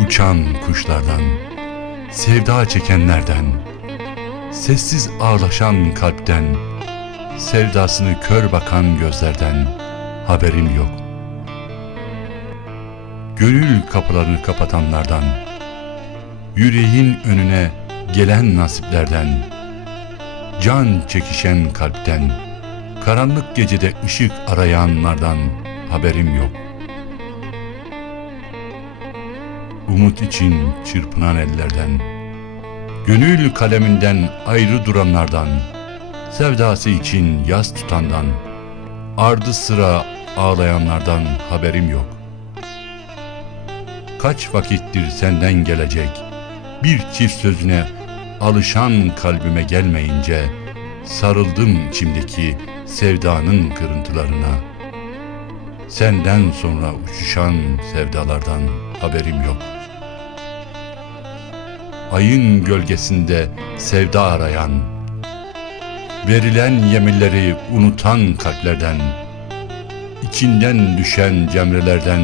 Uçan kuşlardan, sevda çekenlerden, sessiz ağlaşan kalpten, sevdasını kör bakan gözlerden haberim yok. Gönül kapılarını kapatanlardan, yüreğin önüne gelen nasiplerden, can çekişen kalpten, karanlık gecede ışık arayanlardan haberim yok. Umut için çırpınan ellerden, gönül kaleminden ayrı duranlardan, sevdası için yas tutandan, ardı sıra ağlayanlardan haberim yok. Kaç vakittir senden gelecek, bir çift sözüne alışan kalbime gelmeyince, sarıldım içimdeki sevdanın kırıntılarına. Senden sonra uçuşan sevdalardan haberim yok. Ayın gölgesinde sevda arayan, verilen yeminleri unutan kalplerden, içinden düşen cemrelerden,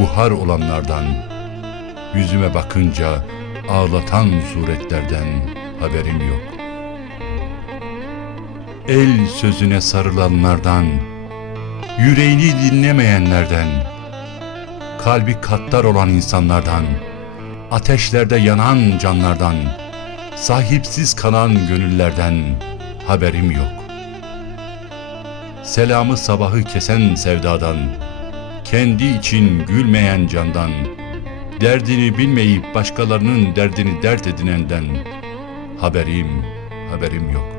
buhar olanlardan, yüzüme bakınca ağlatan suretlerden haberim yok. El sözüne sarılanlardan, yüreğini dinlemeyenlerden, kalbi katlar olan insanlardan, ateşlerde yanan canlardan, sahipsiz kalan gönüllerden haberim yok. Selamı sabahı kesen sevdadan, kendi için gülmeyen candan, derdini bilmeyip başkalarının derdini dert edinenden haberim, haberim yok.